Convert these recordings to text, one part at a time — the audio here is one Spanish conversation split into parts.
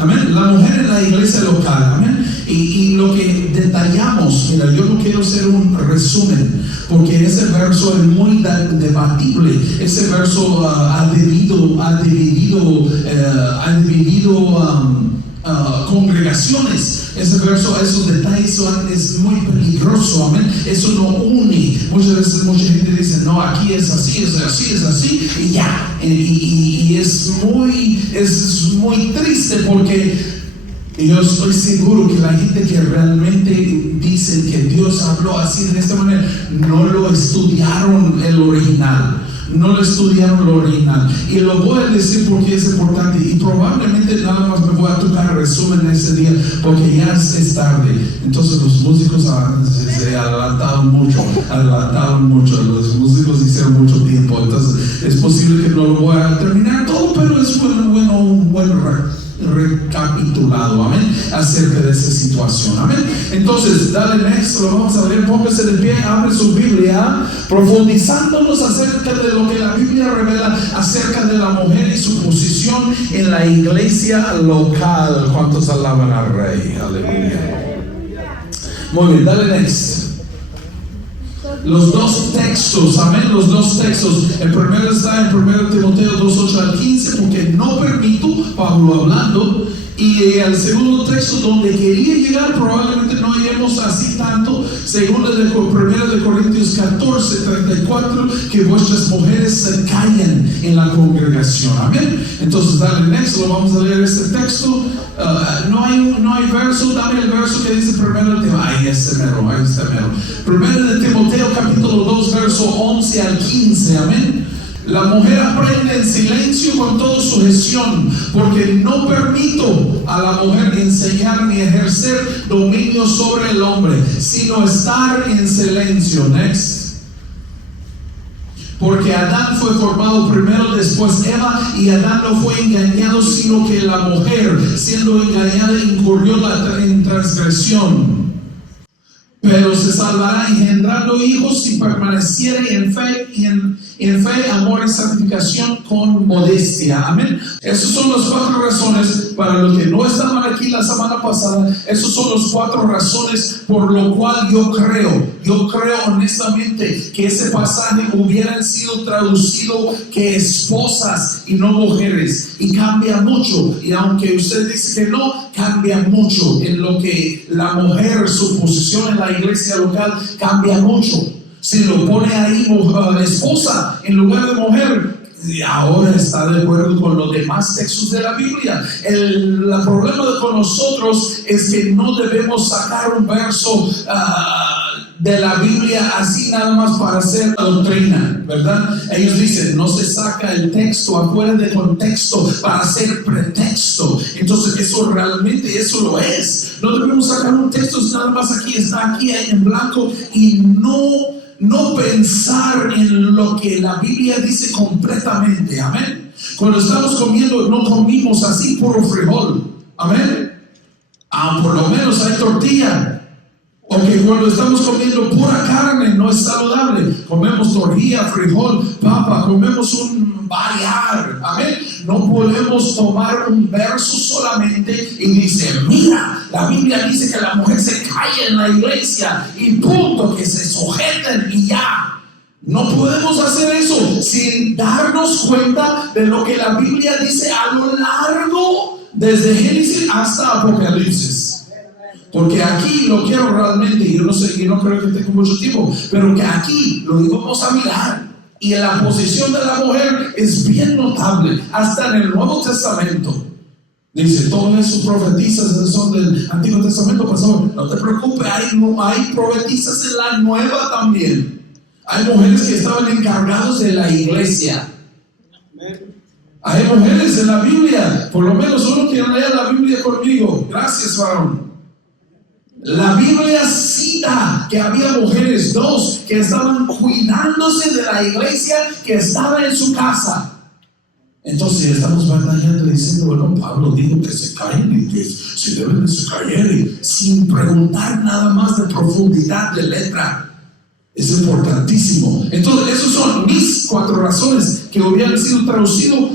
Amén. La mujer en la iglesia local. Amén. Y lo que detallamos, mira, yo no quiero hacer un resumen, porque ese verso es muy debatible. Ese verso ha dividido congregaciones. Ese verso, esos detalles es muy peligroso, amén. Eso no une. Muchas veces mucha gente dice, no, aquí es así, y ya. Y es muy triste, porque yo estoy seguro que la gente que realmente dice que Dios habló así de esta manera, no lo estudiaron el original. No lo estudiaron lo original. Y lo voy a decir porque es importante. Y probablemente nada más me voy a tocar resumen ese día, porque ya es tarde. Entonces los músicos se adelantaron mucho. Los músicos hicieron mucho tiempo. Entonces es posible que no lo voy a terminar todo, pero es un buen recapitulado, amén, acerca de esa situación, amén. Entonces, dale next, lo vamos a ver, póngase de pie, abre su Biblia, profundizándonos acerca de lo que la Biblia revela acerca de la mujer y su posición en la iglesia local. ¿Cuántos alaban al Rey? Aleluya. Muy bien, dale next. Los dos textos, amén, los dos textos. El primero está en 1 Timoteo 2:8 al 15, porque no permito, Pablo hablando. Y el segundo texto donde quería llegar, probablemente no lleguemos así tanto, segundo de 1 Corintios 14:34, que vuestras mujeres se callen en la congregación, amén. Entonces dale next, lo vamos a leer este texto. No hay verso, dame el verso que dice 1 Timoteo. Ahí está mero. 1 de Timoteo capítulo 2, verso 11 al 15, amén. La mujer aprende en silencio con toda sujeción, porque no permito a la mujer enseñar ni ejercer dominio sobre el hombre, sino estar en silencio. Next. Porque Adán fue formado primero, después Eva, y Adán no fue engañado, sino que la mujer, siendo engañada, incurrió en transgresión. Pero se salvará engendrando hijos si permaneciere en fe, amor y santificación con modestia. Amén. Esas son las 4 razones, para los que no estaban aquí la semana pasada, esas son las 4 razones por lo cual yo creo honestamente que ese pasaje hubiera sido traducido que esposas y no mujeres, y cambia mucho. Y aunque usted dice que no, cambia mucho en lo que la mujer, su posición en la iglesia local, cambia mucho. Si lo pone ahí esposa en lugar de mujer, y ahora está de acuerdo con los demás textos de la Biblia. El problema con nosotros es que no debemos sacar un verso de la Biblia así nada más para hacer doctrina, ¿verdad? Ellos dicen, no se saca el texto afuera de contexto para hacer pretexto. Entonces eso realmente, eso lo es. No debemos sacar un texto nada más aquí, está aquí en blanco, y no pensar en lo que la Biblia dice completamente, amén. Cuando estamos comiendo, no comimos así puro frijol, amén. Por lo menos hay tortilla. O que cuando estamos comiendo pura carne no es saludable. Comemos tortilla, frijol, papa, comemos un variar, amén. No podemos tomar un verso solamente y dice, mira, la Biblia dice que la mujer se calla en la iglesia y punto, que se sujeten y ya. No podemos hacer eso sin darnos cuenta de lo que la Biblia dice a lo largo, desde Génesis hasta Apocalipsis. Porque aquí lo quiero realmente, yo no creo que tenga mucho tiempo, pero que aquí lo íbamos a mirar. Y la posición de la mujer es bien notable, hasta en el Nuevo Testamento. Dice, todos esos profetizas son del Antiguo Testamento, pastor. No te preocupes, hay profetizas en la Nueva también. Hay mujeres que estaban encargadas de la iglesia. Hay mujeres en la Biblia, por lo menos uno que lea la Biblia conmigo. Gracias, varón. La Biblia cita que había mujeres, 2, que estaban cuidándose de la iglesia que estaba en su casa. Entonces estamos batallando diciendo, bueno, Pablo dijo que se caen y que se deben de caer, sin preguntar nada más de profundidad de letra. Es importantísimo. Entonces esas son mis 4 razones que hubieran sido traducido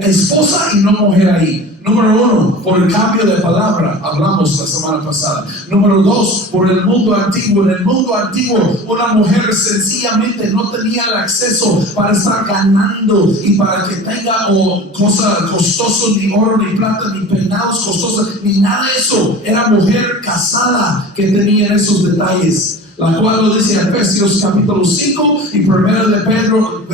esposa y no mujer ahí. Número 1, por el cambio de palabra, hablamos la semana pasada. Número 2, por el mundo antiguo. En el mundo antiguo, una mujer sencillamente no tenía el acceso para estar ganando y para que tenga cosas costosas, ni oro, ni plata, ni peinados costosos, ni nada de eso. Era mujer casada que tenía esos detalles. La cual lo dice Efesios capítulo 5 y 1 de Pedro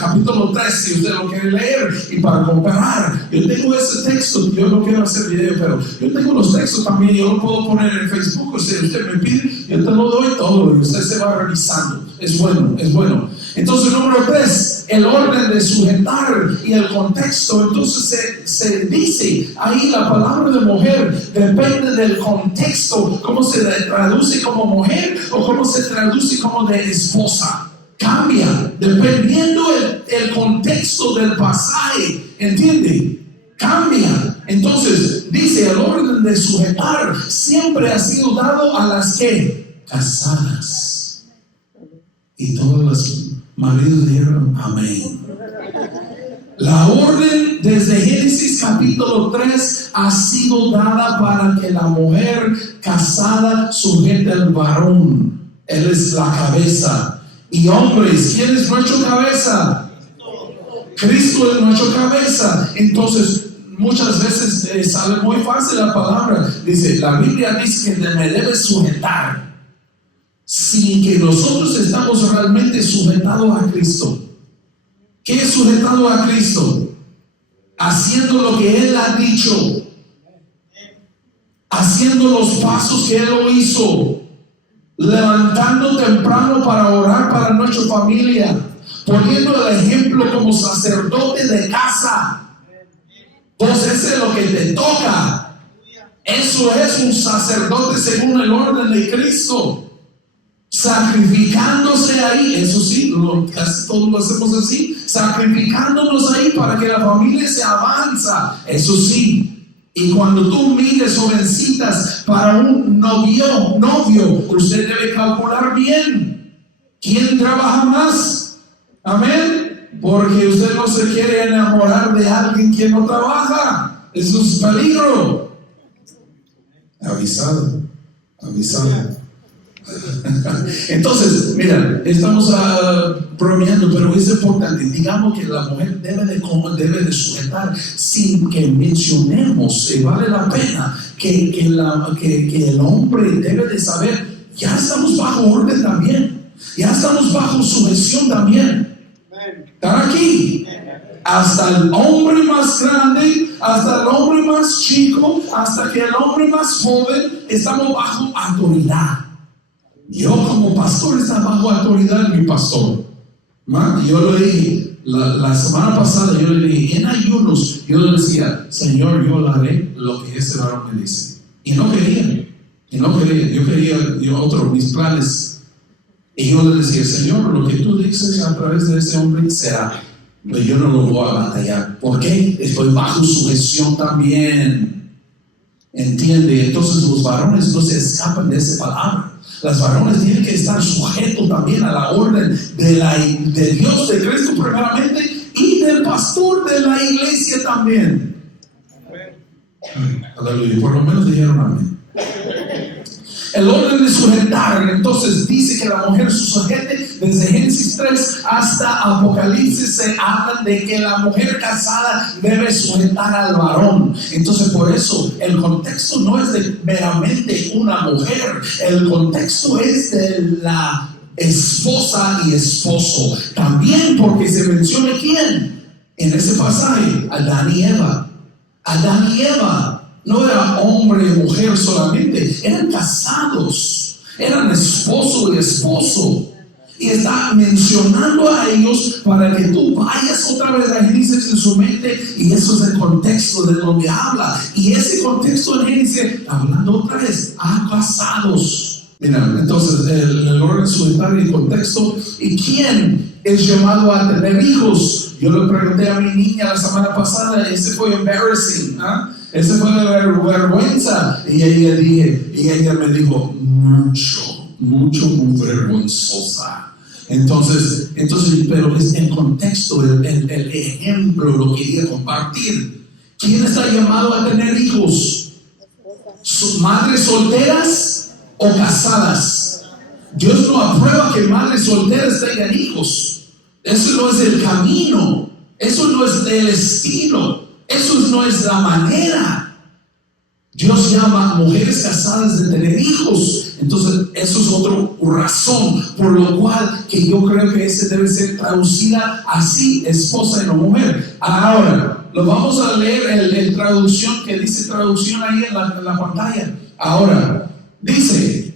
capítulo 3, si usted lo quiere leer. Y para comparar, yo tengo ese texto, yo no quiero hacer video, pero yo tengo los textos también, yo lo puedo poner en Facebook. Si usted me pide, yo te lo doy todo y usted se va revisando. Es bueno, es bueno. Entonces, número 3, el orden de sujetar y el contexto. Entonces se dice ahí la palabra de mujer depende del contexto, cómo se traduce como mujer o cómo se traduce como de esposa. Cambia dependiendo el contexto del pasaje, ¿entiende? Cambia. Entonces dice el orden de sujetar siempre ha sido dado a las que casadas. Y todos los maridos dijeron amén. La orden desde Génesis capítulo 3 ha sido dada para que la mujer casada sujete al varón. Él es la cabeza. Y hombres, ¿quién es nuestra cabeza? Cristo es nuestra cabeza. Entonces muchas veces sale muy fácil la palabra. Dice, la Biblia dice que me debe sujetar, sin que nosotros estamos realmente sujetados a Cristo. ¿Qué es sujetado a Cristo? Haciendo lo que Él ha dicho, haciendo los pasos que Él lo hizo, levantando temprano para orar para nuestra familia, poniendo el ejemplo como sacerdote de casa. Entonces eso es lo que te toca. Eso es un sacerdote según el orden de Cristo. Sacrificándose ahí, eso sí, casi todos lo hacemos así, sacrificándonos ahí para que la familia se avanza, eso sí. Y cuando tú mires jovencitas para un novio, usted debe calcular bien quién trabaja más, amén, porque usted no se quiere enamorar de alguien que no trabaja, eso es peligro. Avisado. Entonces, mira, estamos bromeando, pero es importante. Digamos que la mujer debe de sujetar sin que mencionemos, vale la pena que el hombre debe de saber, ya estamos bajo orden también, ya estamos bajo sujeción también. ¿Están aquí? Hasta el hombre más grande, hasta el hombre más chico, hasta que el hombre más joven, estamos bajo autoridad. Yo como pastor estaba bajo autoridad de mi pastor. Yo le dije, la semana pasada yo le dije, en ayunos, yo le decía, Señor, yo haré lo que ese varón me dice. Y no quería, yo quería mis planes. Y yo le decía, Señor, lo que tú dices a través de ese hombre será. Pero yo no lo voy a batallar. ¿Por qué? Estoy bajo sujeción también. ¿Entiende? Entonces los varones no se escapan de esa palabra. Las varones tienen que estar sujetos también a la orden de Dios, de Cristo primeramente, y del pastor de la iglesia también. Aleluya. Por lo menos dijeron amén. El orden de sujetar, entonces dice que la mujer se sujete. Desde Génesis 3 hasta Apocalipsis se habla de que la mujer casada debe sujetar al varón. Entonces por eso el contexto no es de meramente una mujer, el contexto es de la esposa y esposo. También porque se menciona quién en ese pasaje, Adán y Eva. Adán y Eva no era hombre y mujer solamente, eran casados, eran esposo y esposo. Y está mencionando a ellos para que tú vayas otra vez a Génesis en su mente, y eso es el contexto de donde habla. Y ese contexto de Génesis, hablando otra vez, a casados. Mira, entonces el orden sujetar y el contexto. ¿Y quién es llamado a tener hijos? Yo le pregunté a mi niña la semana pasada, ese fue embarrassing, ese fue de vergüenza. Y ella me dijo, muy vergonzosa. Entonces, pero es el contexto, el ejemplo lo quería compartir. ¿Quién está llamado a tener hijos? ¿Madres solteras o casadas? Dios no aprueba que madres solteras tengan hijos. Eso no es el camino. Eso no es el estilo. Eso no es la manera. Dios llama a mujeres casadas de tener hijos. Entonces, eso es otra razón por lo cual que yo creo que ese debe ser traducida así, esposa y no mujer. Ahora, lo vamos a leer el traducción que dice traducción ahí en la pantalla. Ahora, dice,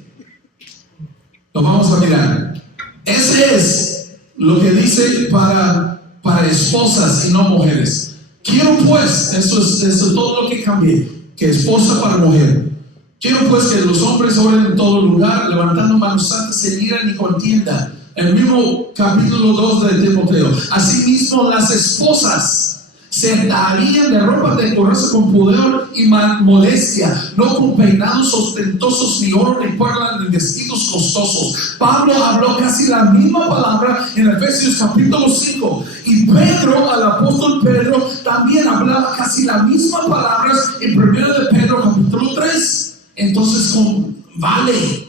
lo vamos a mirar. Ese es lo que dice para esposas y no mujeres. Quiero pues, eso es todo lo que cambié, que esposa para mujer. Quiero pues que los hombres oren en todo lugar, levantando manos santas, se miran y contiendan. El mismo capítulo 2 de Timoteo. Asimismo, las esposas se atavían de ropa decorosa con pudor y modestia, no con peinados ostentosos, ni oro, ni perlas, ni vestidos costosos. Pablo habló casi la misma palabra en Efesios capítulo 5. Y Pedro, al apóstol Pedro, también hablaba casi las mismas palabras en 1 de Pedro capítulo 3. Entonces, vale.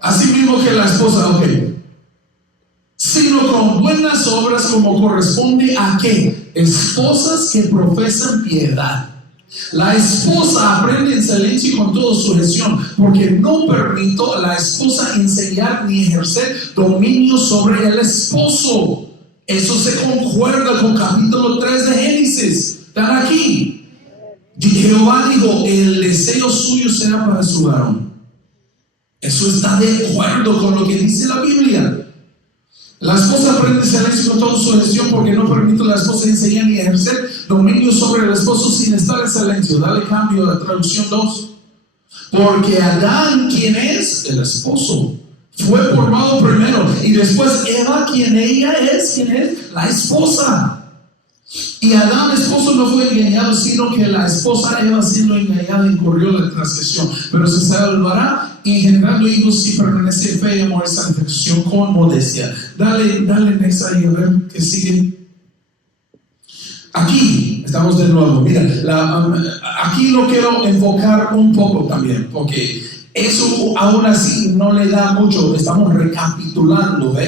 Así mismo que la esposa, ok. Sino con buenas obras como corresponde a ¿qué? Esposas que profesan piedad. La esposa aprende en silencio y con toda sujeción, porque no permito a la esposa enseñar ni ejercer dominio sobre el esposo. Eso se concuerda con capítulo 3 de Génesis. ¿Están aquí? Jehová dijo, el deseo suyo será para su varón. Eso está de acuerdo con lo que dice la Biblia. La esposa aprende silencio con toda su sujeción, porque no permite a la esposa enseñar ni ejercer dominio sobre el esposo sin estar en silencio. Dale cambio a la traducción 2. Porque Adán, ¿quién es? El esposo. Fue formado primero, y después Eva, ¿quién ella es? ¿Quién es? La esposa. Y Adán, esposo, no fue engañado, sino que la esposa Eva, siendo engañada, incurrió en la transgresión. Pero se salvará engendrando hijos si permanece en fe y amor y santificación con modestia. Dale next ahí a ver qué sigue. Aquí estamos de nuevo. Mira, aquí lo quiero enfocar un poco también, porque eso aún así no le da mucho. Estamos recapitulando,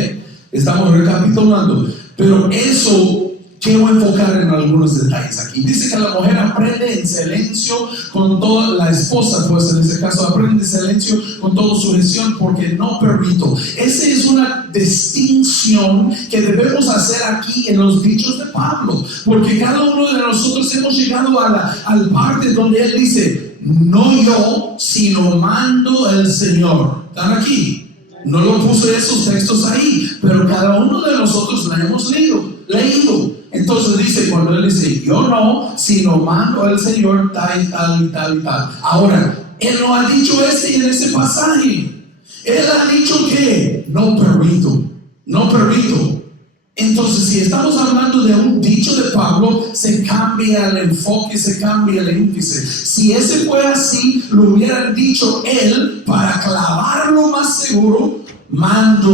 Estamos recapitulando. Pero eso quiero enfocar en algunos detalles aquí. Dice que la mujer aprende en silencio con toda la esposa, pues en este caso aprende en silencio con toda sujeción, porque no permito. Esa es una distinción que debemos hacer aquí en los dichos de Pablo, porque cada uno de nosotros hemos llegado al parte donde él dice, no yo, sino mando el Señor. ¿Están aquí? No lo puse esos textos ahí, pero cada uno de nosotros la hemos leído. Entonces dice, cuando él dice, yo no, sino mando al Señor tal y tal y tal y tal. Ahora, él no ha dicho en ese pasaje. Él ha dicho que no permito. Entonces, si estamos hablando de un dicho de Pablo, se cambia el enfoque, se cambia el énfasis. Si ese fue así, lo hubieran dicho él para clavarlo más seguro. Mando,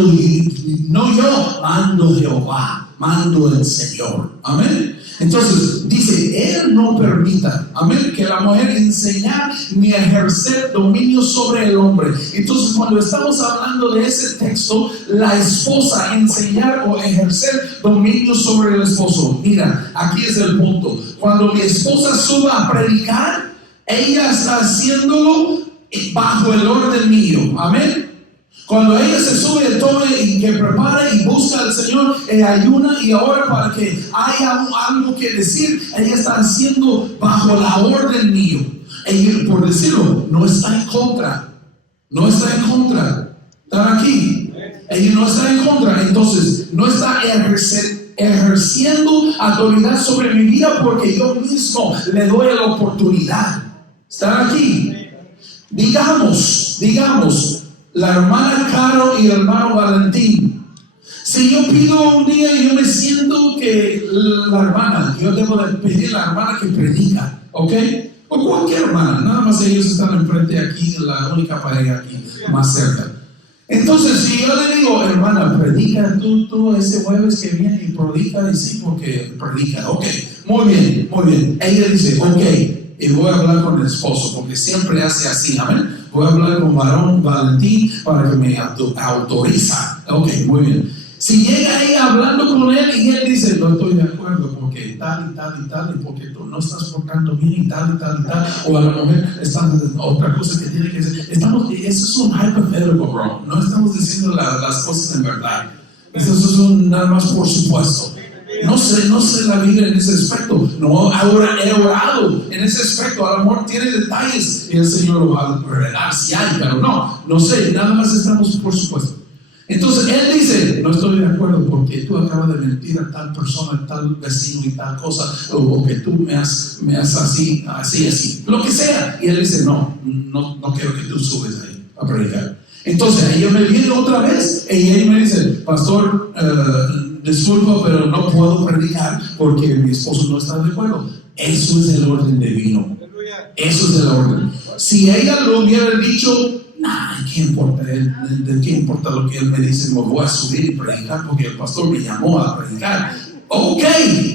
no yo, mando Jehová, mando el Señor. Amén. Entonces dice, él no permita, amén, que la mujer enseñar ni ejercer dominio sobre el hombre. Entonces, cuando estamos hablando de ese texto, la esposa enseñar o ejercer dominio sobre el esposo. Mira, aquí es el punto. Cuando mi esposa suba a predicar, ella está haciéndolo bajo el orden mío. Amén. Cuando ella se sube, tome y que prepara y busca al Señor, ayuna y ora para que haya algo que decir, ella está haciendo bajo la orden mío. Ella, por decirlo, no está en contra. ¿Están aquí? Ella no está en contra. Entonces, no está ejerciendo autoridad sobre mi vida porque yo mismo le doy la oportunidad. ¿Están aquí? Digamos, la hermana Caro y el hermano Valentín. Si yo pido un día y yo me siento que la hermana, yo debo de pedir a la hermana que predica, ¿ok? O cualquier hermana, nada más ellos están enfrente aquí, la única pareja aquí, más cerca. Entonces, si yo le digo, hermana, predica tú ese jueves que viene y predica, y sí, porque predica, ok, Muy bien, muy bien. Ella dice, ok, y voy a hablar con el esposo, porque siempre hace así, amén. Voy a hablar con varón Valentín para que me autoriza. Ok, muy bien. Si llega ella hablando con él y él dice, no estoy de acuerdo porque tal y tal y tal, y porque tú no estás portando bien y tal y tal y tal, o a la mujer está otra cosa que tiene que decir. Eso es un hypothetical, bro. No estamos diciendo las cosas en verdad. Eso es nada más por supuesto. No sé la Biblia en ese aspecto. No, ahora he orado en ese aspecto. A lo mejor tiene detalles y el Señor lo va a revelar si hay, pero no sé, nada más estamos por supuesto. Entonces él dice, no estoy de acuerdo porque tú acabas de mentir a tal persona, a tal vecino y tal cosa, o que tú me has así, lo que sea. Y él dice, no quiero que tú subes ahí a predicar. Entonces ella me viene otra vez y ella me dice, pastor, disculpa, pero no puedo predicar porque mi esposo no está de acuerdo. Eso es el orden divino. Eso es el orden. Si ella lo hubiera dicho, ¿qué importa? ¿Qué importa lo que él me dice? Me voy a subir y predicar porque el pastor me llamó a predicar. Ok,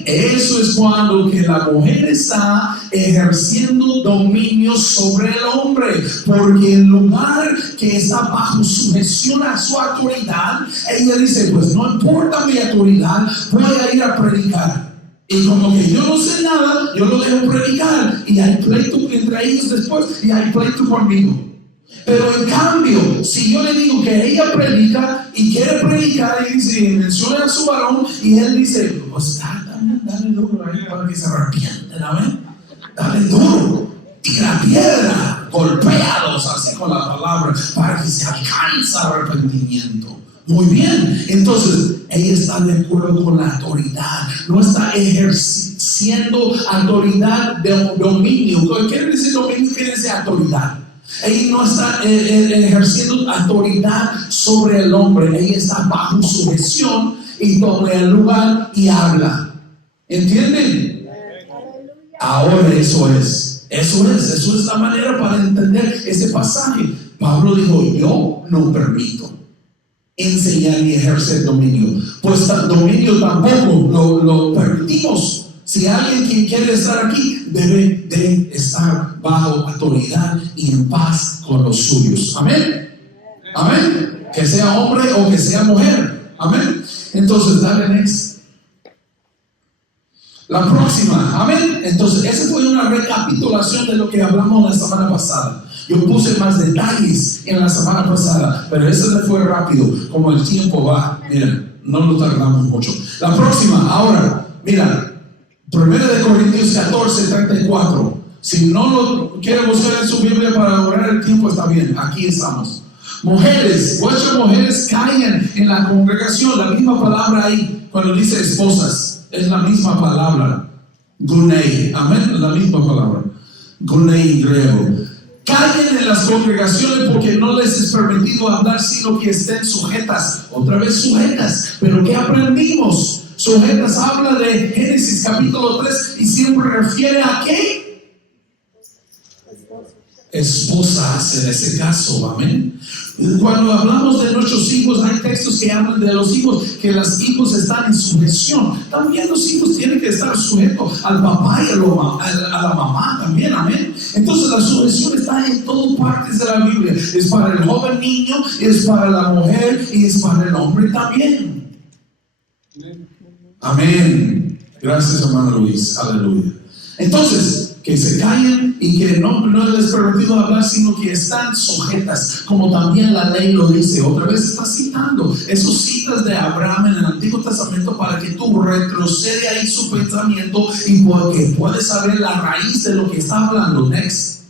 eso es cuando que la mujer está ejerciendo dominio sobre el hombre, porque en lugar que está bajo sujeción a su autoridad, ella dice, pues no importa mi autoridad, voy a ir a predicar. Y como que yo no sé nada, yo lo dejo predicar, y hay pleito entre ellos después, y hay pleito conmigo. Pero en cambio, si yo le digo que ella predica y quiere predicar y dice, menciona a su varón y él dice, pues dale duro ahí para que se arrepienten, amén. Dale duro, tira piedra, golpéalos así con la palabra para que se alcance arrepentimiento. Muy bien, entonces ella está de acuerdo con la autoridad, no está ejerciendo autoridad de dominio. ¿Qué quiere decir dominio? ¿Qué quiere decir autoridad? Ella no está ejerciendo autoridad sobre el hombre. Ella está bajo sujeción y toma el lugar y habla. ¿Entienden? Ahora eso es la manera para entender ese pasaje. Pablo dijo, yo no permito enseñar ni ejercer dominio, pues dominio tampoco lo permitimos. Si alguien que quiere estar aquí debe de estar bajo autoridad y en paz con los suyos. Amén. Amén. Que sea hombre o que sea mujer. Amén. Entonces, dale next. La próxima. Amén. Entonces, esa fue una recapitulación de lo que hablamos la semana pasada. Yo puse más detalles en la semana pasada, pero eso le fue rápido. Como el tiempo va, miren, no lo tardamos mucho. La próxima, ahora, mira. 1 Corintios 14:34. Si no lo quiere buscar en su Biblia para ahorrar el tiempo, está bien, aquí estamos. Mujeres, vuestras mujeres callen en la congregación. La misma palabra ahí, cuando dice esposas, es la misma palabra. Gunei, amén, la misma palabra. Gunei griego. Callen en las congregaciones porque no les es permitido hablar sino que estén sujetas. Otra vez sujetas. Pero ¿qué aprendimos? Sujetas habla de Génesis capítulo 3 y siempre refiere a ¿qué? Esposas en ese caso, amén. Cuando hablamos de nuestros hijos, hay textos que hablan de los hijos, que los hijos están en sujeción. También los hijos tienen que estar sujetos al papá y a la mamá también, amén. Entonces la sujeción está en todas partes de la Biblia. Es para el joven niño, es para la mujer y es para el hombre también. Amén. Gracias, hermano Luis. Aleluya. Entonces, que se callen y que no les es permitido hablar, sino que están sujetas, como también la ley lo dice. Otra vez está citando esos citas de Abraham en el Antiguo Testamento para que tú retrocede ahí su pensamiento y porque puedes saber la raíz de lo que está hablando. Next.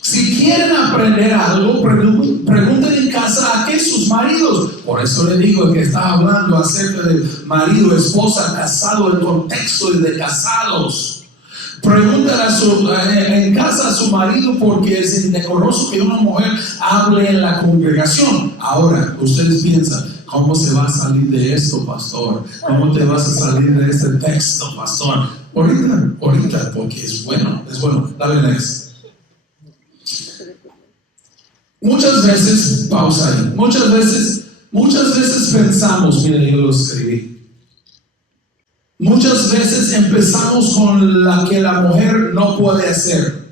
Si quieren aprender algo, pregunten en casa a qué sus maridos. Por eso le digo que está hablando acerca de marido, esposa, casado, el contexto de casados. Pregúntale en casa a su marido porque es indecoroso que una mujer hable en la congregación. Ahora, ustedes piensan, ¿cómo se va a salir de esto, pastor? ¿Cómo te vas a salir de este texto, pastor? Ahorita, porque es bueno. Dale next. Muchas veces, pausa ahí, muchas veces pensamos, miren, yo lo escribí. Muchas veces empezamos con la que la mujer no puede hacer.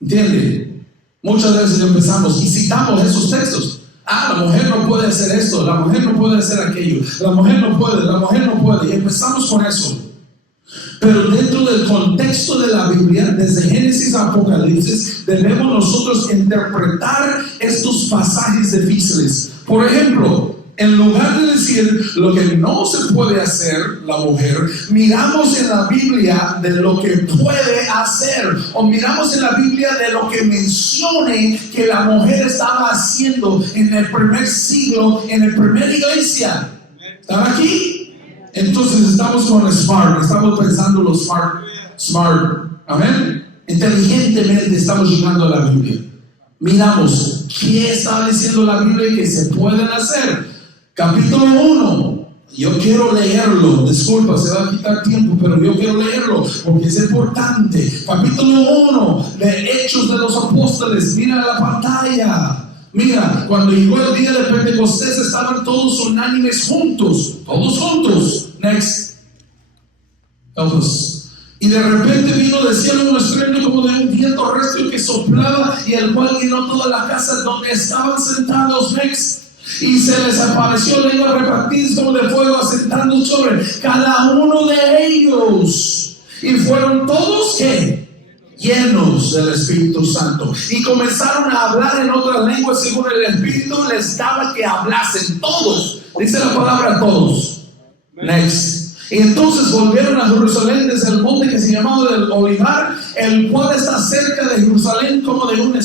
¿Entiende? Muchas veces empezamos y citamos esos textos. La mujer no puede hacer esto, la mujer no puede hacer aquello, la mujer no puede. Y empezamos con eso. Pero dentro del contexto de la Biblia, desde Génesis a Apocalipsis, debemos nosotros interpretar estos pasajes difíciles. Por ejemplo, en lugar de decir lo que no se puede hacer la mujer, miramos en la Biblia de lo que puede hacer, o miramos en la Biblia de lo que mencione que la mujer estaba haciendo en el primer siglo, en la primera iglesia. ¿Están aquí? Entonces estamos con smart, estamos pensando lo smart, amén. Inteligentemente estamos llegando a la Biblia. Miramos qué está diciendo la Biblia que se pueden hacer. Capítulo 1, yo quiero leerlo, disculpa, se va a quitar tiempo, pero yo quiero leerlo porque es importante. Capítulo 1 de Hechos de los Apóstoles, mira la pantalla. Mira, cuando llegó el día de Pentecostés estaban todos unánimes juntos, todos juntos. Next. Help us. Y de repente vino del cielo un estruendo como de un viento recio que soplaba y el cual llenó toda la casa donde estaban sentados. Next. Y se les apareció lengua repartidas como de fuego asentando sobre cada uno de ellos. Y fueron todos ¿qué? Llenos del Espíritu Santo. Y comenzaron a hablar en otras lenguas según el Espíritu les daba que hablasen. Todos. Dice la palabra todos. Next. Y entonces volvieron a Jerusalén desde el monte que se llamaba del Olivar, el cual está cerca de Jerusalén como de un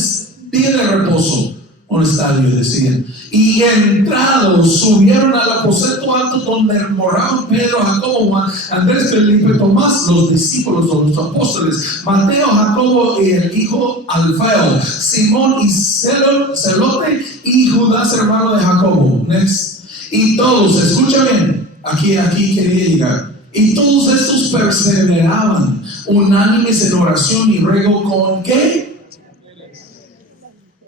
día de reposo. Un estadio, decían. Y entrados subieron al aposento alto donde moraban Pedro, Jacobo, Juan, Andrés, Felipe, Tomás, los discípulos de los apóstoles, Mateo, Jacobo y el hijo Alfeo, Simón y Celote y Judas, hermano de Jacobo. Next. Y todos, escúchame, aquí quería llegar. Y todos estos perseveraban unánimes en oración y ruego con ¿qué?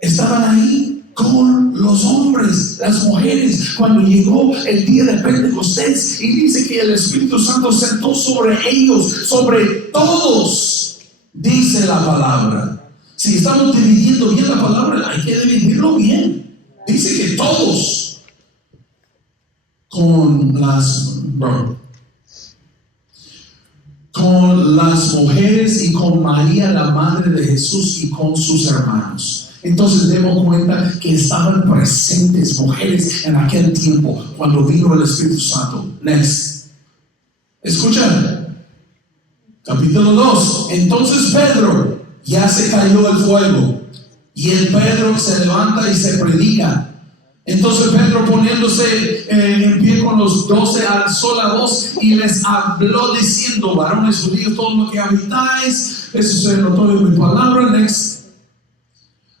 Estaban ahí con los hombres, las mujeres, cuando llegó el día de Pentecostés, y dice que el Espíritu Santo sentó sobre ellos, sobre todos, dice la palabra. Si estamos dividiendo bien la palabra, hay que dividirlo bien. Dice que todos, con las mujeres y con María, la madre de Jesús, y con sus hermanos. Entonces demos cuenta que estaban presentes mujeres en aquel tiempo cuando vino el Espíritu Santo. Next. Escucha. Capítulo 2. Entonces Pedro, ya se cayó el fuego, y el Pedro se levanta y se predica. Entonces Pedro, poniéndose en pie con los 12, alzó la voz y les habló diciendo: varones judíos, todos los que habitáis, eso se notó en mi palabra. Next.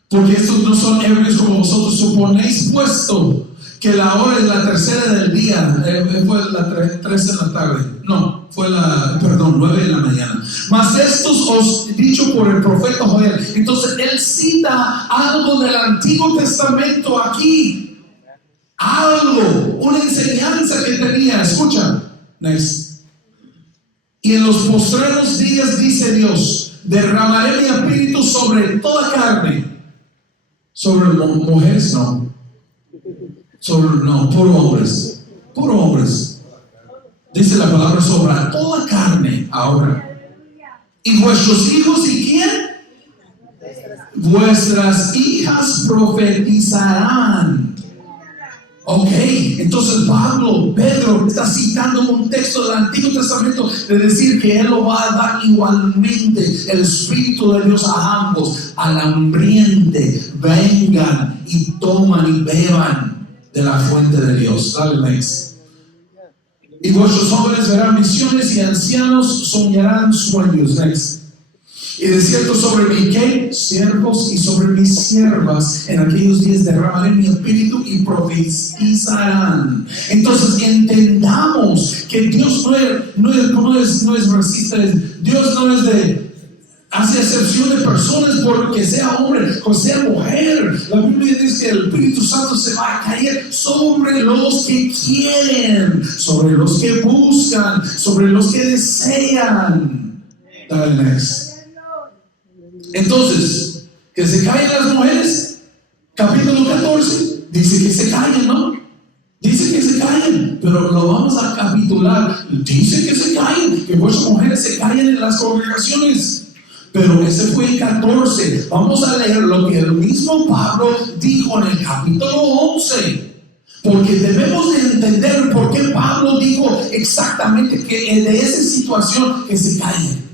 Porque estos no son ebrios como vosotros suponéis, puesto que la hora es la tercera del día. Fue la 3 de la tarde. No, fue 9 de la mañana. Mas estos os he dicho por el profeta Joel. Entonces él cita algo del Antiguo Testamento aquí. Algo, una enseñanza que tenía. Escucha. Next. Y en los postreros días, dice Dios, derramaré mi espíritu sobre toda carne. Sobre mujeres, no. Puro hombres. Dice la palabra sobre toda carne ahora. Y vuestros hijos, ¿y quién? Vuestras hijas profetizarán. Ok, entonces Pedro está citando un texto del Antiguo Testamento de decir que Él lo va a dar igualmente el Espíritu de Dios a ambos, al hambriente. Vengan y toman y beban de la fuente de Dios. Dale next. Y vuestros jóvenes verán visiones y ancianos soñarán sueños. Next. Y de cierto sobre mí, ¿qué? Siervos, y sobre mis siervas en aquellos días derramaré mi espíritu y profetizarán. Entonces entendamos que Dios no es racista. Dios no es de hace excepción de personas porque sea hombre o sea mujer. La Biblia dice que el Espíritu Santo se va a caer sobre los que quieren, sobre los que buscan, sobre los que desean. Dale next. Entonces, que se caen las mujeres, capítulo 14, dice que se caen, ¿no? Dice que se caen, pero lo vamos a capitular. Dice que se caen, que muchas mujeres se caen en las congregaciones. Pero ese fue el 14. Vamos a leer lo que el mismo Pablo dijo en el capítulo 11. Porque debemos de entender por qué Pablo dijo exactamente que de esa situación que se caen.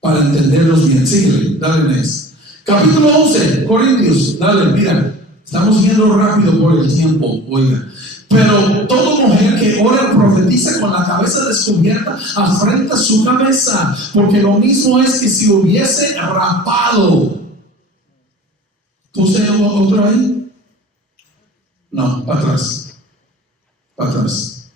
Para entenderlos bien. Síguele, dale next. Capítulo 11, Corintios. Dale, mira. Estamos yendo rápido por el tiempo, oiga. Pero toda mujer que ora profetiza con la cabeza descubierta afrenta su cabeza, porque lo mismo es que si hubiese rapado. ¿Puse otro ahí? No, para atrás. Para atrás.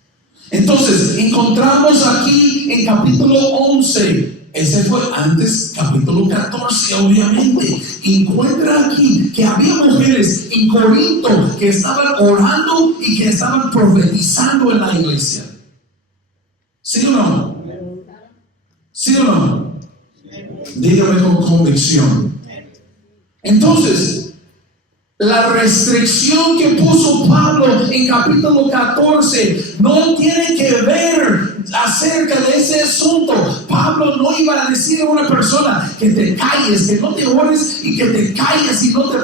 Entonces, encontramos aquí en capítulo 11. Ese fue antes, capítulo 14, obviamente. Encuentra aquí que había mujeres en Corinto que estaban orando y que estaban profetizando en la iglesia. ¿Sí o no? ¿Sí o no? Dígame con convicción. Entonces, la restricción que puso Pablo en capítulo 14 no tiene que ver acerca de ese asunto. Pablo no iba a decir a una persona que te calles, que no te ores y que te calles y no te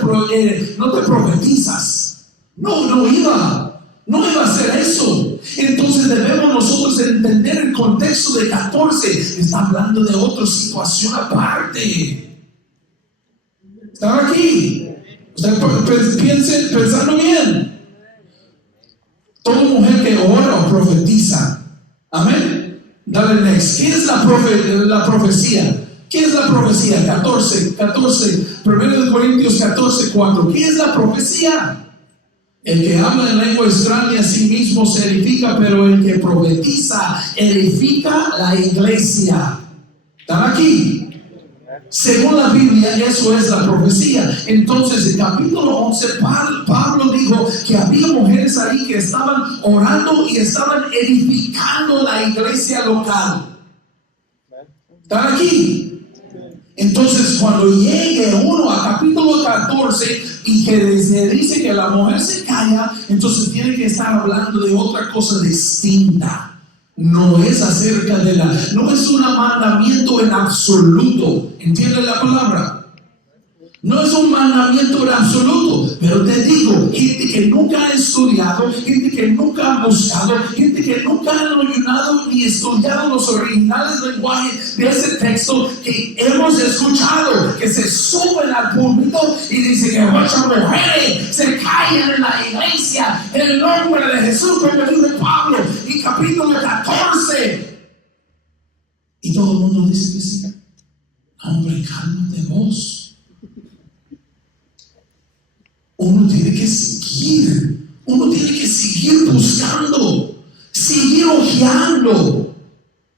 profetizas. No iba a hacer eso. Entonces debemos nosotros entender el contexto de 14. Está hablando de otra situación aparte. ¿Están aquí? Piensen, pensando bien. Toda mujer que ora o profetiza. Amén. Dale next. ¿Qué es la profecía? ¿Qué es la profecía? 14, 1 Corintios 14, 4. ¿Qué es la profecía? El que habla en lengua extraña a sí mismo se edifica, pero el que profetiza edifica la iglesia. ¿Están aquí? Según la Biblia, eso es la profecía. Entonces, en capítulo 11, Pablo dijo que había mujeres ahí que estaban orando y estaban edificando la iglesia local. ¿Están aquí? Entonces, cuando llegue uno a capítulo 14 y que dice que la mujer se calla, entonces tiene que estar hablando de otra cosa distinta. No es acerca de no es un mandamiento en absoluto. ¿Entiendes la palabra? No es un mandamiento en absoluto, pero te digo, gente que nunca ha estudiado, gente que nunca ha buscado, gente que nunca ha ayunado ni estudiado los originales lenguajes de ese texto que hemos escuchado, que se suben al púlpito y dicen que muchas mujeres se callan en la iglesia en el nombre de Jesús, como dice Pablo en capítulo 14. Y todo el mundo dice que sí. Hombre, cálmate vos. Uno tiene que seguir buscando, seguir ojeando.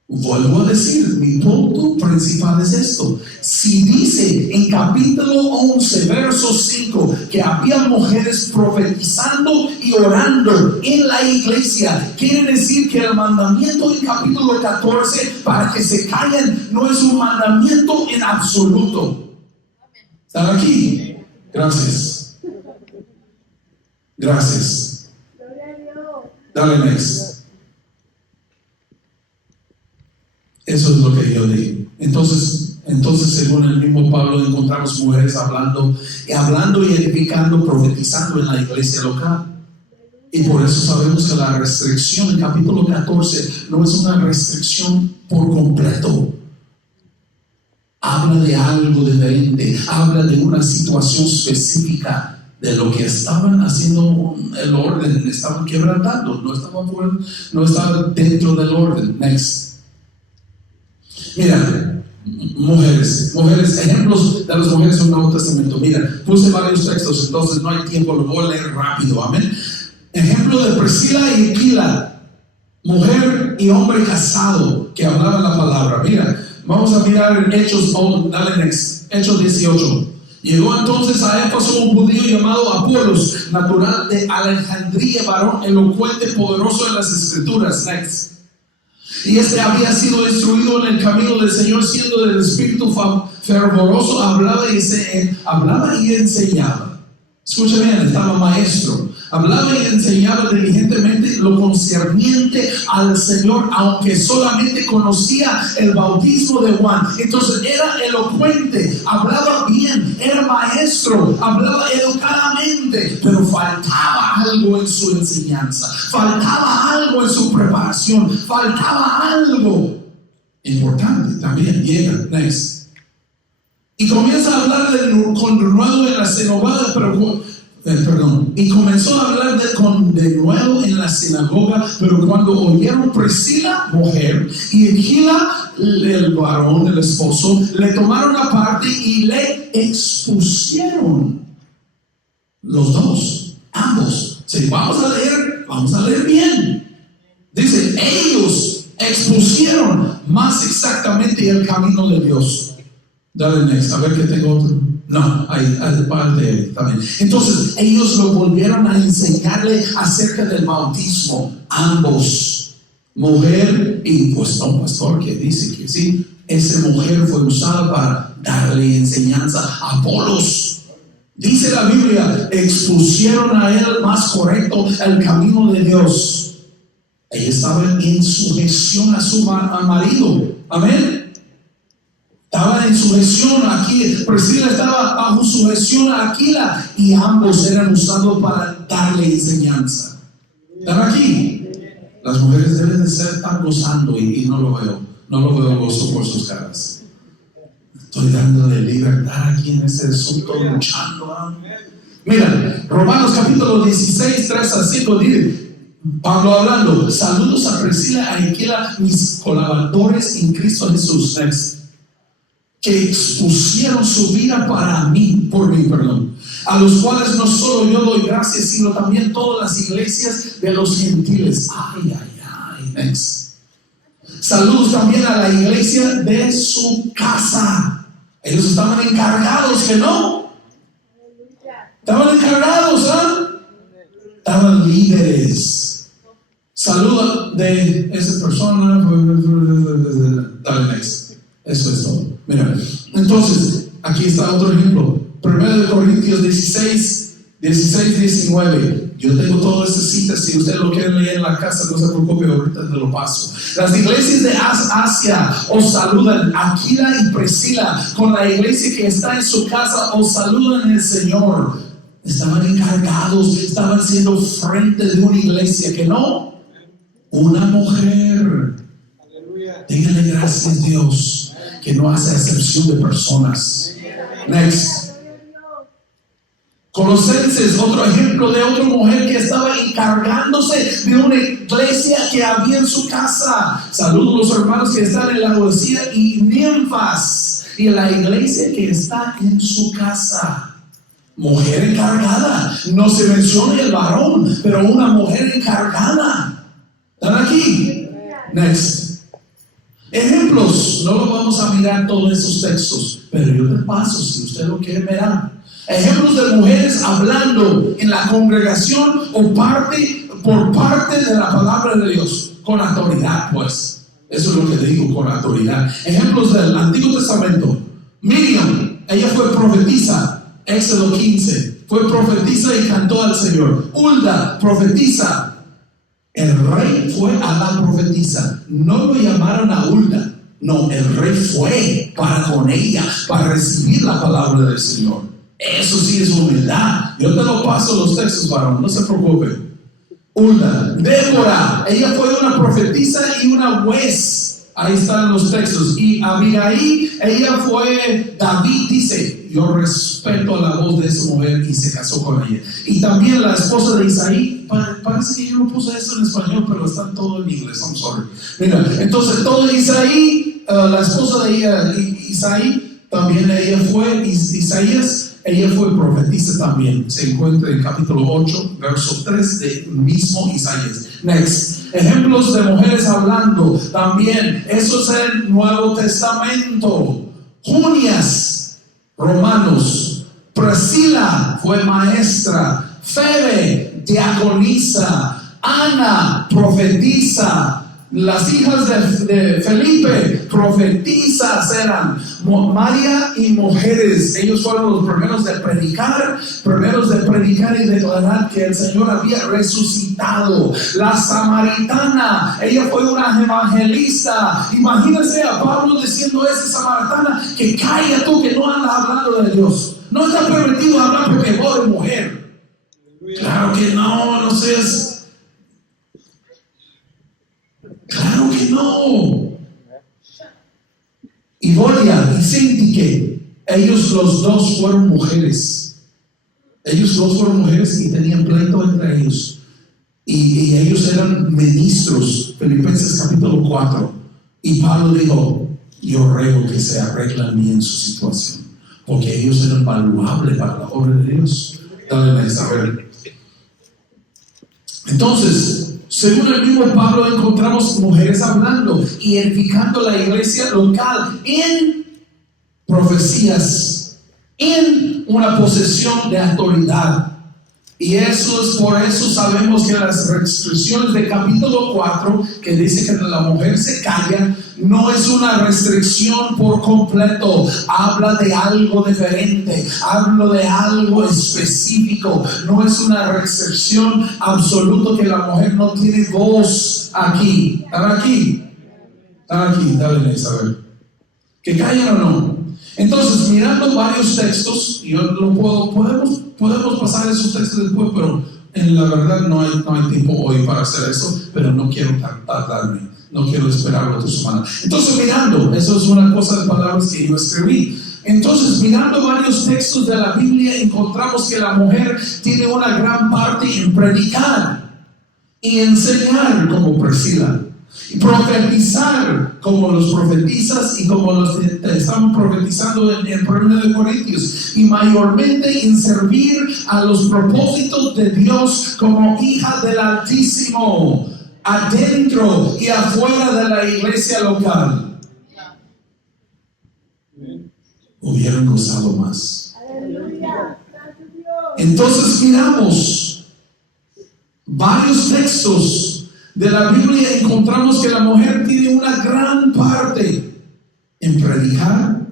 Vuelvo a decir, mi punto principal es esto. Si dice en capítulo 11, verso 5, que había mujeres profetizando y orando en la iglesia, quiere decir que el mandamiento en capítulo 14 para que se callen no es un mandamiento en absoluto. ¿Están aquí? Gracias. Gracias. Dale next. Eso es lo que yo digo. Entonces, según el mismo Pablo, encontramos mujeres hablando y edificando, profetizando en la iglesia local. Y por eso sabemos que la restricción en capítulo 14 no es una restricción por completo. Habla de algo diferente, habla de una situación específica. De lo que estaban haciendo el orden, estaban quebrantando, no estaban dentro del orden. Next. Mira, mujeres, ejemplos de las mujeres en el Nuevo Testamento. Mira, puse varios textos, entonces no hay tiempo, lo voy a leer rápido. Amén. Ejemplo de Priscila y Aquila, mujer y hombre casado que hablaban la palabra. Mira, Vamos a mirar en Hechos, dale next, Hechos 18. Llegó entonces a Éfeso un judío llamado Apolos, natural de Alejandría, varón elocuente, poderoso en las escrituras. Next. Y este había sido instruido en el camino del Señor, siendo del espíritu fervoroso, hablaba y enseñaba. Escucha bien, estaba maestro. Hablaba y enseñaba diligentemente lo concerniente al Señor, aunque solamente conocía el bautismo de Juan. Entonces era elocuente, hablaba bien, era maestro, hablaba educadamente, pero faltaba algo en su enseñanza, faltaba algo en su preparación, faltaba algo importante. También llega, next. Y comienza a hablar con nuevo en la sinagoga, y comenzó a hablar de nuevo en la sinagoga, pero cuando oyeron Priscila, mujer, y Aquila, el varón, el esposo, le tomaron aparte y le expusieron. Los dos, ambos. Sí, vamos a leer bien. Dice, ellos expusieron más exactamente el camino de Dios. Dale next, a ver que tengo otro. No, hay parte también. Entonces, ellos lo volvieron a enseñarle acerca del bautismo. Ambos, mujer y pues no, pastor, que dice que sí, esa mujer fue usada para darle enseñanza a Apolos. Dice la Biblia, expusieron a él más correcto el camino de Dios. Ella estaba en sujeción a su marido. Amén. Estaba en sujeción aquí, Priscila estaba bajo sujeción a Aquila y ambos eran usados para darle enseñanza. ¿Están aquí? Las mujeres deben de estar gozando y no lo veo gozo por sus caras. Estoy dándole libertad aquí en este asunto, luchando. Mira, Romanos capítulo 16, 3 a 5 dice, Pablo hablando, saludos a Priscila, a Aquila, mis colaboradores en Cristo Jesús. Next. Que expusieron su vida por mí, a los cuales no solo yo doy gracias, sino también todas las iglesias de los gentiles. Next. Saludos también a la iglesia de su casa. Ellos estaban encargados, ¿que no? Estaban encargados, estaban líderes. Saluda de esa persona. Dale next. Eso es todo. Mira, entonces, aquí está otro ejemplo. 1 Corintios 16, 19. Yo tengo todas estas citas. Si usted lo quiere leer en la casa, no se preocupe, ahorita te lo paso. Las iglesias de Asia os saludan. Aquila y Priscila, con la iglesia que está en su casa, os saludan en el Señor. Estaban encargados, estaban siendo frente de una iglesia que no, una mujer. Dígale gracias a Dios que no hace excepción de personas. Next. Colosenses, otro ejemplo de otra mujer que estaba encargándose de una iglesia que había en su casa. Saludos a los hermanos que están en la Odisea y Ninfas, y en la iglesia que está en su casa. Mujer encargada. No se menciona el varón, pero una mujer encargada. ¿Están aquí? Next. Ejemplos, no lo vamos a mirar todos esos textos, pero yo te paso si usted lo quiere mirar. Ejemplos de mujeres hablando en la congregación o por parte de la palabra de Dios, con autoridad, pues. Eso es lo que digo, con autoridad. Ejemplos del Antiguo Testamento. Miriam, ella fue profetisa, Éxodo 15, fue profetisa y cantó al Señor. Hulda, profetisa. El rey fue a la profetisa. No lo llamaron a Hulda. No, el rey fue con ella, para recibir la palabra del Señor. Eso sí es humildad. Yo te lo paso los textos, varón, no se preocupe. Hulda, Débora, ella fue una profetisa y una juez. Ahí están los textos. Y Abigail, ella fue, David dice, yo respeto la voz de esa mujer, y se casó con ella. Y también la esposa de Isaí, parece que yo no puse eso en español, pero está todo en inglés, I'm sorry. Mira, entonces todo Isaí, la esposa de Isaí, también ella fue, Isaías, ella fue profetisa también. Se encuentra en capítulo 8, verso 3 del mismo Isaías. Next. Ejemplos de mujeres hablando también. Eso es el Nuevo Testamento. Junias, Romanos. Priscila fue maestra. Febe, diaconisa. Ana, profetiza. Las hijas de Felipe, profetizas eran. María y mujeres, ellos fueron los primeros de predicar y declarar que el Señor había resucitado. La samaritana, ella fue una evangelista. Imagínense a Pablo diciendo a esa samaritana que calla tú, que no andas hablando de Dios. No está permitido hablar porque pobre mujer. Claro que no, no seas. Claro que no. Y Bolia y Sintique, ellos los dos fueron mujeres. Ellos dos fueron mujeres y tenían pleito entre ellos. Y ellos eran ministros. Filipenses capítulo 4. Y Pablo dijo: yo ruego que se arreglen bien su situación, porque ellos eran valuables para la obra de Dios. Dale a saber. Entonces, según el mismo Pablo, encontramos mujeres hablando y edificando la iglesia local en profecías, en una posesión de autoridad. Y eso es por eso sabemos que las restricciones de capítulo 4, que dice que la mujer se calla, no es una restricción por completo. Habla de algo diferente, habla de algo específico. No es una restricción absoluta que la mujer no tiene voz aquí. ¿Están aquí? ¿Están aquí? Dale a saber. ¿Que callan o no? Entonces, mirando varios textos, yo podemos pasar esos textos después, pero en la verdad no hay tiempo hoy para hacer eso, pero no quiero tardarme, no quiero esperar otra semana. Entonces, mirando, eso es una cosa de palabras que yo escribí. Entonces, mirando varios textos de la Biblia, encontramos que la mujer tiene una gran parte en predicar y enseñar, como Priscila. Y profetizar como los profetizas y como los que estamos profetizando en 1 Corintios, y mayormente en servir a los propósitos de Dios como hija del Altísimo, adentro y afuera de la iglesia local. Hubieran gozado más. Entonces miramos varios textos de la Biblia, encontramos que la mujer tiene una gran parte en predicar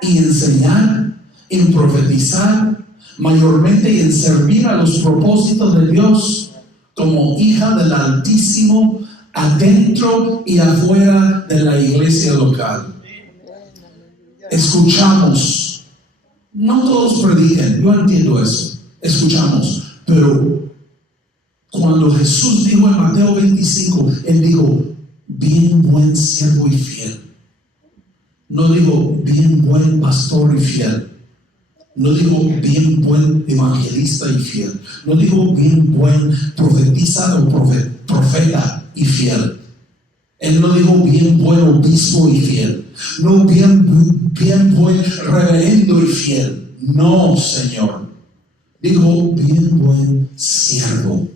y enseñar, en profetizar, mayormente en servir a los propósitos de Dios como hija del Altísimo, adentro y afuera de la iglesia local. Escuchamos, no todos predican, yo entiendo eso, escuchamos, pero cuando Jesús dijo en Mateo 25, Él dijo: bien buen siervo y fiel. No dijo bien buen pastor y fiel. No dijo bien buen evangelista y fiel. No dijo bien buen profetista o profeta y fiel. Él no dijo bien buen obispo y fiel. No bien buen reverendo y fiel. No, Señor. Dijo bien buen siervo.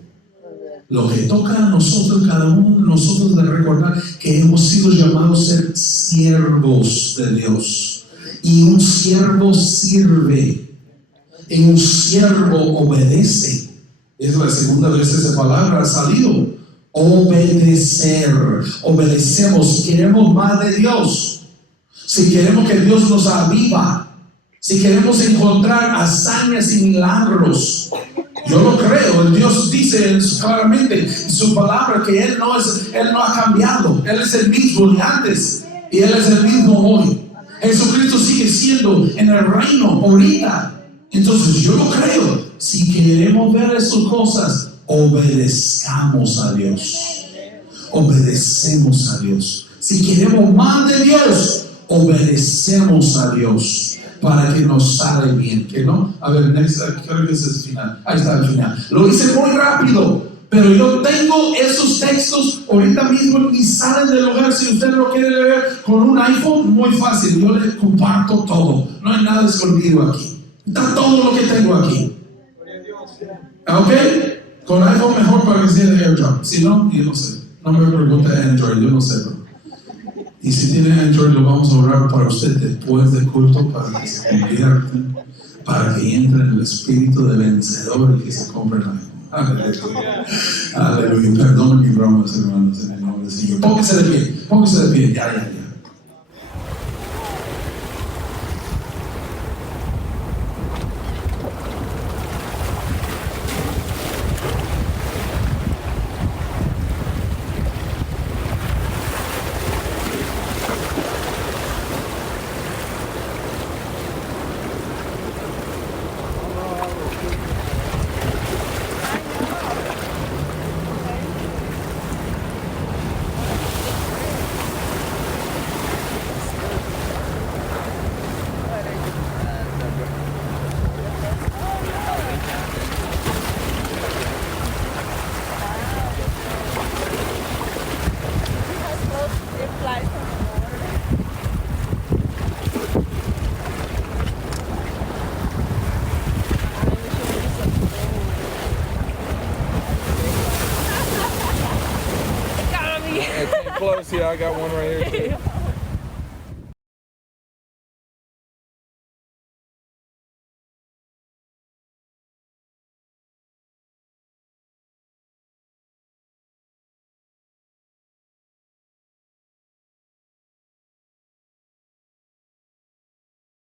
Lo que toca a nosotros, cada uno de nosotros, de recordar que hemos sido llamados a ser siervos de Dios. Y un siervo sirve. Y un siervo obedece. Es la segunda vez esa palabra ha salido. Obedecer. Obedecemos. Queremos más de Dios. Si queremos que Dios nos aviva. Si queremos encontrar hazañas y milagros. Yo lo creo. Dios dice claramente en su palabra que Él no ha cambiado. Él es el mismo de antes y Él es el mismo hoy. Jesucristo sigue siendo en el reino ahorita. Entonces yo lo creo. Si queremos ver esas cosas, obedezcamos a Dios. Obedecemos a Dios. Si queremos más de Dios, obedecemos a Dios. Para que nos salga bien, que no. A ver, creo que ese es el final. Ahí está el final. Lo hice muy rápido, pero yo tengo esos textos ahorita mismo y salen del lugar. Si usted lo quiere leer con un iPhone, muy fácil. Yo le comparto todo. No hay nada escondido aquí. Está todo lo que tengo aquí. ¿Ok? Con iPhone mejor para que sea de AirDrop. Si no, yo no sé. No me pregunte Android, yo no sé. Y si tiene Android, lo vamos a orar para usted después del culto para que se conviertan, para que entre en el espíritu de vencedor y que se compre la. Aleluya. Aleluya. Perdón mi broma, hermanos, en el nombre del Señor. Póngase de pie, ya. Close, yeah, I got one right here too.